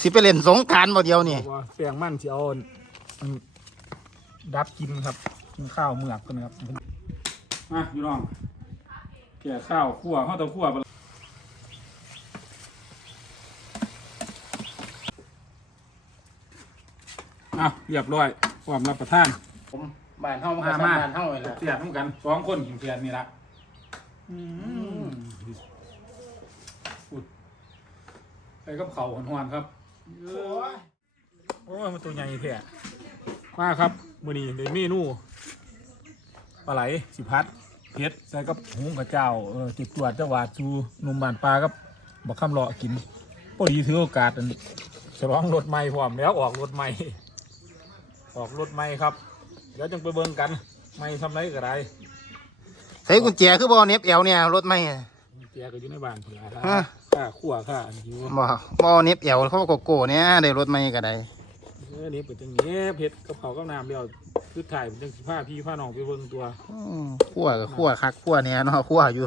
สิไปเล่นสงกรารบ่เดียวนี่ ว่าแปลงมันสิเอาอันดับกินครับกินข้าวเมือกกันนะครับมาพี่น้องแก่ข้าวคั่วข้าวตะคั่วไปอะเรียบร้อยความรับประทาน ผมบ้านเฮามันมาก็มา บ้านเฮาเลยล่ะเสียดเหมือนกันสองคนกินเสียดนี่ละอุดไปกับเขาหอนๆครับ โอ้ยมันตัวใหญ่แท้มาครับมื้อนี้ได้เมนูปลาไหลสิพัดเผ็ดใส่กับหุงกับเจ้าเออติดตรวจจังหวัดจูหนุ่มบ้านปลากับบักคำเลาะกินพอดีถือโอกาสอันฉลองรถใหม่พร้อมแล้วออกรถใหม่ ออกรถใหม่ครับ เดี๋ยวจังไปเบิ่งกันไม่ทำไรก็ได้ใส่กุญแจคือบ่เน็บแอวเนี่ยรถไม่อะเจียก็อยู่ในบ้านพุ่นล่ะฮะ ค่าขั้วค่าอันนี้บ่บ่เน็บแอวเขาก็โก้เนี่ยได้รถไม่ก็ได้เออนี่เป็นจังนี้เผ็ดกับเขาวกับน้ำเดียวคือถ่ายเป็นจังสิผ้าพี่ผ้าน้องไปเบิ่งตัวอืมคั่วก็คั่วคักคั่วเนี่ยเนาะคั่วอยู่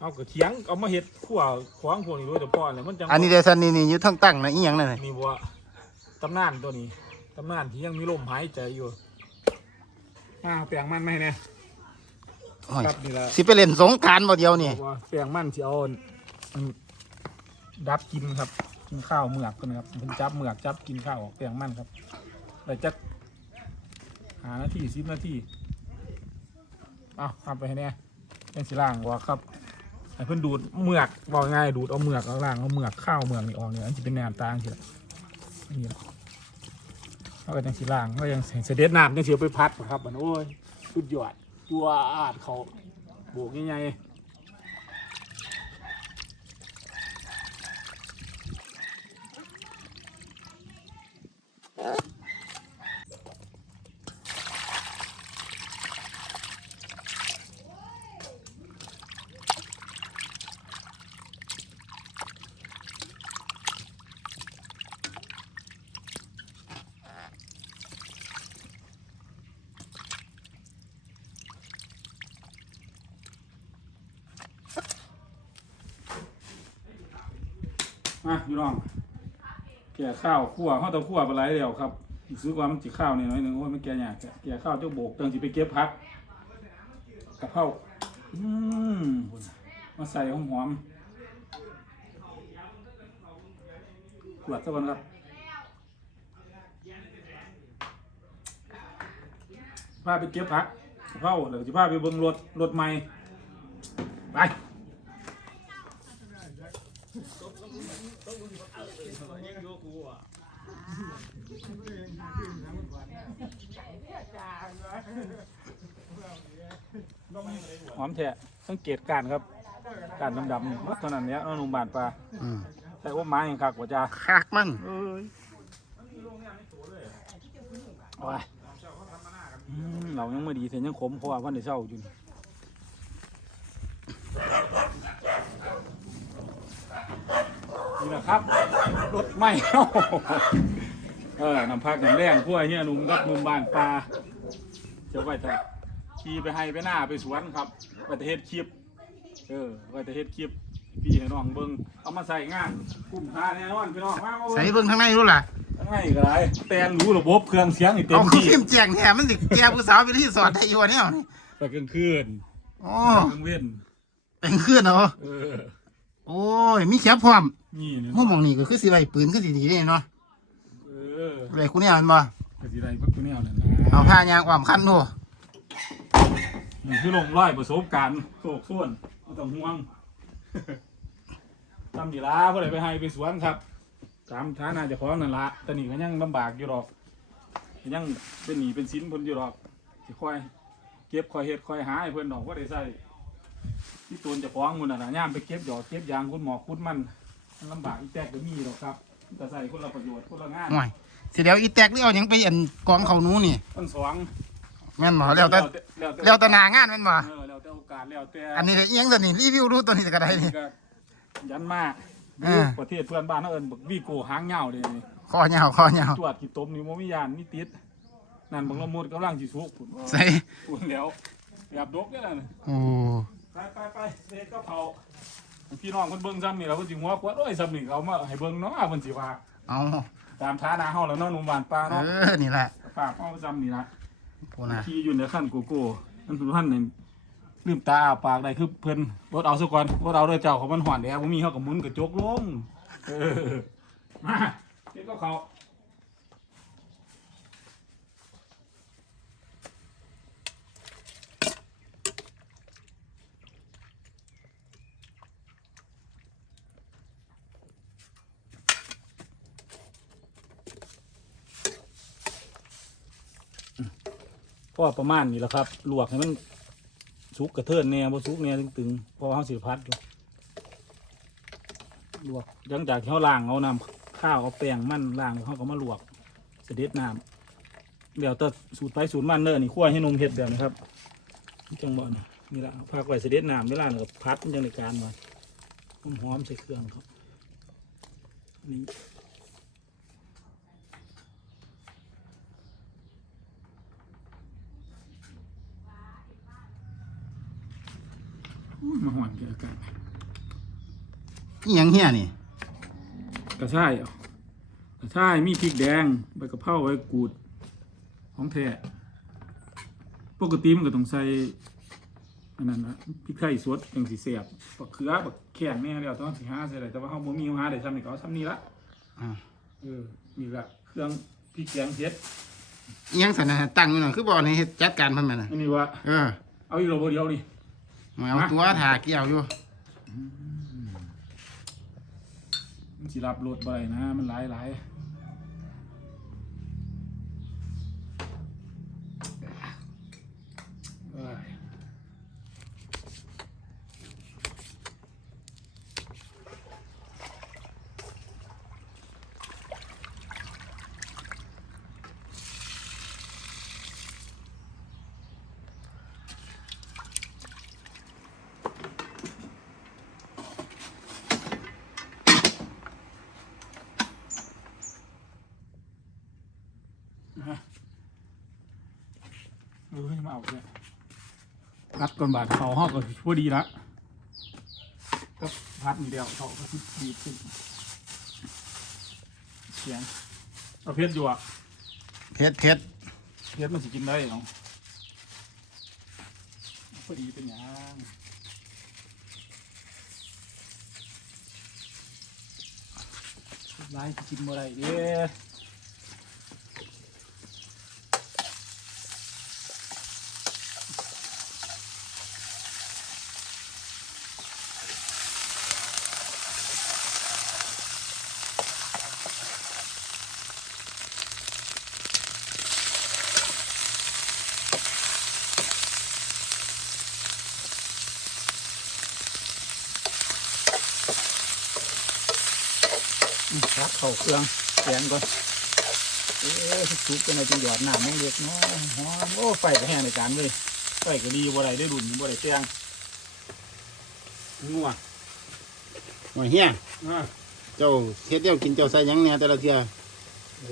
เอากระเทียงเอามาเฮ็ดขั้วของพวกนี้ด้วยแต่พ่อเนี่ยมันจังอันนี้เดซันนี่นี่อยู่ทั้งตั้งนะอีหยังนั่นน่ะนี่บัวตำนานตัวนี้ตำนานที่ยังมีลมหายใจอยู่มาแปลงมันไหมเนี่ยโอ้ยครับนี่ละสิไปเล่นสงกรารบ่เดียวนี่ว่าแปลงมันสิเอาันดับกินครับ กินข้าวเมือกกันนะครับผมจับเมือกจับกินข้าวออกแปลงมันครับแต่จะหานาทีสิบนาทีเอาทำไปให้แน่เป็นสิล่างว่าครับให้เพิ่อนดูดเมือกบอกง่ายดูดเอาเมือกเอาล่างเอาเมือกข้าวเมือกนี่ออกเนี่ยอันจะเป็นแนวตางทีละนี่ละเขาก็จังสิล่างเขายังเสด็จน้ำจังเสียไปพัดครับมันโอ้ยสุดยอดจัวอาดเขาโบกง่ายๆ มาพี่น้อง แก่ข้าวคั่วข้าวตะคั่วปลาไหลเดียวครับซื้อความันจิข้าวนี่น้อยหนึ่งโอ้ยมันแก่ยากแก่แก่ข้าวเจ้าโบกเติงจิไปเก็บพักกะเพราอืมมาใส่หอมหอมขวดสักวันครับพาไปเก็บพักกะเพราเดี๋ยวจะพาไปเบิ่งรถรถใหม่ ไป หอมแท้สังเกตการครับ การดำๆมัดเท่านั้นเนี้ยน้องหนุ่มบานปลาอืมแต่ว่าไม้ยังคักกว่าจ้าคักมันเอ้ยโอ้ยอืมเรายังไม่ดีเสียยังขมเพราะว่าวันเดียวเช้าอยู่นี่นี่แหละครับรถไหม้ เออน้ำพักน้ำแรงพวกเนี้ยหนุ่มกับหนุ่มบ้านปลาจะไปแต่ขี่ไปให้ไปหน้าไปสวนครับไปแต่เฮ็ดคลิปเออไปแต่เฮ็ดคลิปพี่ให้น้องเบิ่งเอามาใส่งานคุ้มค่าแน่นอนพี่น้องมาเอาใส่เบิ่งเบิ่งข้างในรู้ล่ะทั้งไงก็ได้แต่งรู้ระบบเครื่องเสียงนี่เต็เอามคือที่ฟิล์มแจงแถมมันสิแกผู้สาวไปที่สอดได้อยู่วะเนี่ยไปกลางคืนโอ้กลางเว้นเป็นเครื่องเหรอเออโอ้ยมีแคปพร้อมนี่เนี่ยห้องมองนี่ก็คือสิไว้ปืนคือสิดีนี่เนาะเออไว้คุณเนี่ยมันบ่ก็สิได้พักตัวแนวนั่นนะเอาผ้ายางอ้อมคันโน่นี่คือลงร้อยประสบการณ์โศกส่วนไม่ต้องห่วง ทำดีละเพื่อไปให้ไปสวนครับตามฐานะเจะของนั่นละแต่นี่ก็ยังลำบากอยู่หรอกก็ยังเป็นหนีเป็นสินเพิ่นอยู่หรอกสิคอยเก็บคอยเฮ็ดคอยหาให้เพิ่นดอกว่าได้ใส่ที่ตนเจะฟ้าของมันน่ะนะย่ามไปเก็บดอกเก็บยางคุณหมอคุณมันมันลำบากอีแตกก็มีหรอกครับแต่ใส่คนละประโยชน์คนละงานห่วย สิเดี๋ยวอีแตกนี่เอาหยังไปอันกองเขาหนูนี่ต้นสองแม่นบ่แล้วแต่แล้วแต่แล้วแต่หนางานแม่นบ่เออแล้วแต่โอกาสแล้วแต่อันนี้ก็เอียงตัวนี้รีวิวดูตัวนี้ก็ได้นี่ ก็ยันมากอ่า ประเทศเพื่อนบ้านเขาเอิ้นบักวีโก้หางเหงาเลยนี่คอยาวคอยาวตรวจกี่ตมนี่บ่มียานมีติดนั่นบังละมุดกำลังสิสุกพุ่นใส่พุ่นแล้วแบบดกเด้อนั่นโอ้ไปไปไปเฮ็ดกับเขาวพี่น้องเพิ่นเบิ่งซ้ำนี่แล้วเพิ่นสิหัวขวดโอ้ยซ้ำนี่เขามาให้เบิ่งเนาะเพิ่นสิว่าเอา ตามท้านาเฮาแล้วเนาะหนุ่มหวานปลาเอเนาะอนี่แหละปลาเฮาจำนี่ละพูดนะขี่อยู่ในขั้นโกโก้นั่นคือท่านนี่ลืมตาอ้าปากได้คือเพิ่นรถเอาซะก่อนรถเอาเด้อเจ้าเขามันหอนแดดบ่มีเฮาก็หมุนกระจกลงเออมาเฮ็ดก็เขา พราะว่าประมาณนี้แหละครับ ลวกให้มันสุกกระเทินแน่บ่สุกแน่ตึงๆเพราะว่าเฮาสิพัดลวกหลังจากที่เฮาล้างเอาน้ำข้าวเอาแป้งมันล้างเฮาก็มาลวกเสด็จน้ำเดี๋ยวแต่สูตรไปสูตรมันเด้อนี่คั่วให้นมเฮ็ดแบบนี้ครับจังบ่นี่นี่ละพักไว้เสด็จน้ำเวลาเนี่ยพัดมันจังในการมาหอมใส่เครื่องครับนี่ มาหอนเกี่ยวกันนี่ยังเฮียนี่กระชายเอากระชายมีพริกแดงใบกะเพราใบกูด ของแท้ปกติมันก็ต้องใส่อันนั้นนะพริกไทยสดอย่างสีเสียบบักเขือบักแข้งเนี่ยเดี๋ยวต้องสีห้าใส่อะไรแต่ว่าเขาบ่มีห้าได้ซ้ำนี่ก็เอาซ้ำนี่ละอ่าเออนี่ละเครื่องพริกแกงเผ็ดอิหยังสันนะตั้งอยู่หน่อยคือบอกให้เฮ็ดจัดการเพิ่นแม่น่ะอันนี้ว่าเออเอาอีกโลบ่เดียวนี่ มาเอาตัวถาเกี่ยวอยู่มันสิรับรถบ่ได้นะ มันหลายหลายเอ้ย เออมาเอาเลยพัดก่อนบาดเขาห้องก็พอดีละก็พัดมีเดียวเขาก็สิดีขึ้นเสียงเอาเพชรอยู่อะเผ็ดเผ็ดเพชรมันสิกินได้เนาะพอดีเป็นอย่างร้ายสิกินบ่ได้เด้ ครับเข้าเครื่องแกงก่อนเอ๊ะสุกกันในจังหยอดน้ำแม่งเล็กน้อยหอมโอ้ไฟก็แห้งในการเลยไฟก็ดีบ่ได้ได้ดุนบ่ได้แกงงัวหน่อยเฮียอ่าเจ้าเฮ็ดเดียวกินเจ้าใส่หยังแหน่แต่ละเทื่อ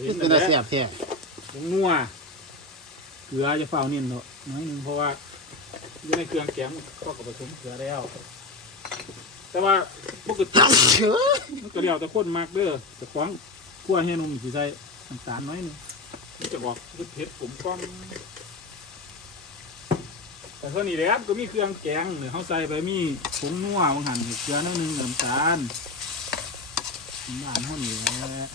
เห็เป็นนแต่ตาแซ่บแท้งัวเกลือจะเฝ้านิ่นเนาะน้อยหนึงเพราะว่าอยู่ในเครื่องแกงมันก็กับผสมเกลือแล้ว แต่ว่าปกติมันก็เดียวแต่คนมากเด้อแต่ควางขั้วให้นมสิใส่น้ำตาลน้อยหนึงมันจะบอกเผ็ดผมกล้องแต่เท่านี้แหล้วก็มีเครื่องแกงหรือเขาใส่ไปมีผงนัวบางหันเกลือนิดนึงน้ำตาลน้ำตาลเท่านี้แหละ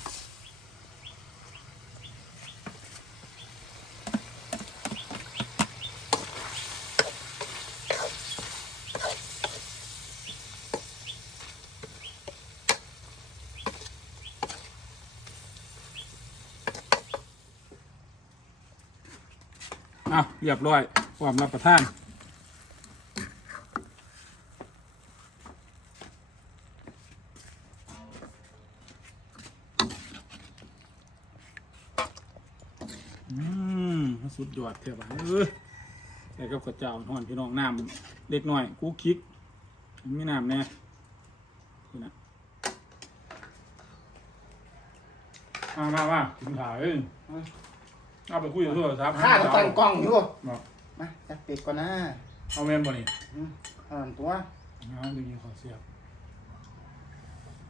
อะเรียบร้อยพร้อมรับประทานอืมสุดยอดเทียบอ่เออแต่กับข้าวเจ้าห่อนพี่น้องน้ำเล็กน้อยกูคิกมีน้ำแน่นี่นะมามามาถึงถ่ายเอ้ย เอาไปคุยกับโทรศัพท์ข้าก็ตั้งกล้องอยู่บอกมาจักเป็ดก่อนนะเอาแมนบ่นี่อืมอ่านตัวเอาดึงขอเสียบ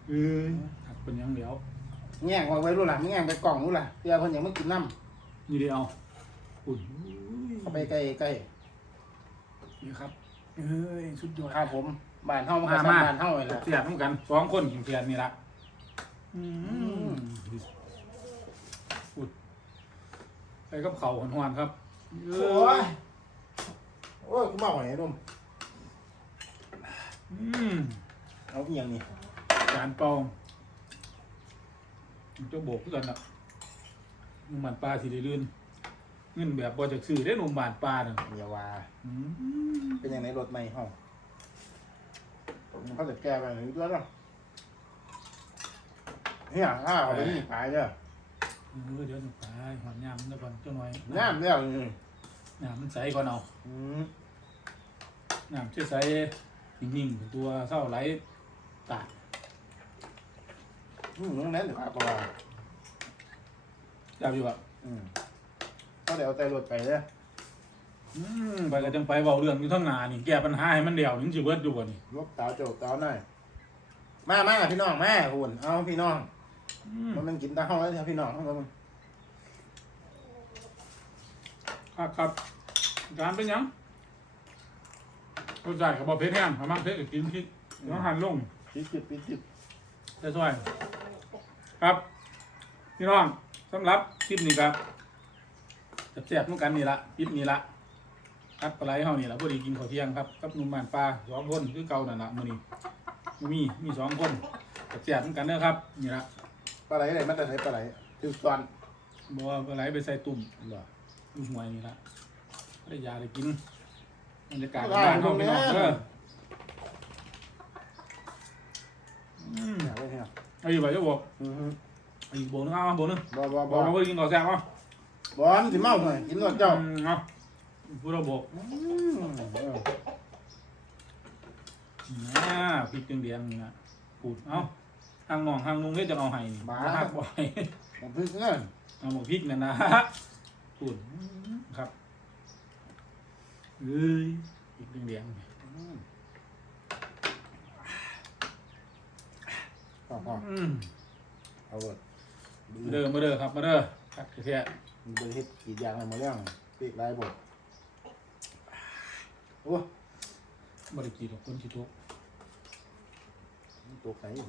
เออหักเป็นอยังเดียวนแง่งไว้รู้ล่ะแง่งไปกล่องรู้ล่ะเพื่อเพิ่นยังไม่กินน้นี่เดียวอุ่นำเข้าไปใกล้ใกล้นี่ครับเอ้ยสุดยอดครับผมบ้านเฮามันก็มาซ้ำมาบ้านเฮาเลยล่ะเสียดเหมือนกันสองคนกินเสียดนี่ละอืมอุ่น ไปกับเขาหอนๆครับเโอ้ยโอ้ยกูเมาไหนนุ่มอืมเอาอีหยังนี่จานเปามันจะโบกเพื่อนอะหนุ่มบานปลาสิได้ลื่นเงินแบบบ่จากซื้อได้หนุ่มบานปลาน่ะอย่าว่าอืมเป็นยังไงรถใหม่เฮาเขาจะแก้ไปหรือตัวเนาะเฮียอ้าวเอาไปนี่ไปเด้อ เออเดี๋ยวหนูไปหอนยามแล้วก่อนเจ้าหน่อยน้ำแล้วนี่น้ำมันใสก่อนเอาอืมน้ำใช้ใสนิ่งๆเป็นตัวเศร้าไหลตาดอืมนั่นแหละเดี๋ยวพาก็ว่าจับอยู่อะอืมเขาเดี๋ยวเอาใจรถไปเด้ออืมไปก็จังไปเบาเรื่องอยู่ทั้งหนานี่แก้ปัญหาให้มันเดี่ยวถึงสิเบิดอยู่บ่นี่ ลบเตาโจกเตาหน่อยมามาพี่น้องมาหุ่นเอาพี่น้องอื มมันมันกินตาห้องแล้วเถอะพี่น้องเอามามึงครับครับการเป็นหยังรสชาติกับบอเพชรแห้งเขามักเพชรก็กินพริกแล้วหั่นลงปิดจิบปิดจิบได้ช่วยครับพี่น้องสำหรับคลิปนี้ครับแซ่บๆเหมือนกันนี่ละคลิปนี้ละครับปลาไหลเฮานี่ละพอดีกินข้าวเที่ยงครับกับหนุ่มบ้านปลาสองคนคือเก่านั่นละมื้อนี้มีมีสองคนแซ่บๆเหมือนกันเด้อครับนี่ละ ปลาไหลอะไรมันจะใช้ปลาไหลถือตอนบ่ว่าปลาไหลไปใส่ตุ่มเหรออยู่หวยนี่ละได้ยาได้กินบรรยากาศบ้านเฮาพี่น้องเด้ออืมอยากได้เหรอเอาอยู่ไปจะบอกอือฮึเอาอีกโบนึงเอามาโบนึงบ่บ่บบ่อกเราไปกินก่อนแซ่บเอาบอลสิเมาหน่อยกินรถเจ้าอืมเอาพูดเราบอกอืมเออ อ่าพริกเดียงๆนี่นะปูดเอา ทางน้องทางนุงเฮ็ดจะเอาให้นี่บ่ฮักบ่ให้ผมพึ่งเงินเอาหมกพริกนั่นนะปูดครับเอ้ยพริกเดียงๆอืมพ่อพ่ออืมเอาเถอะมาเด้อมาเด้อครับมาเด้อครับแท้มีบริเฮ็ดกี่อย่างอะไรมาเรื่องปีกลายบทโอ้ๆบ่ได้กินหรอกคนที่ทุกข์ตัวใครอยู่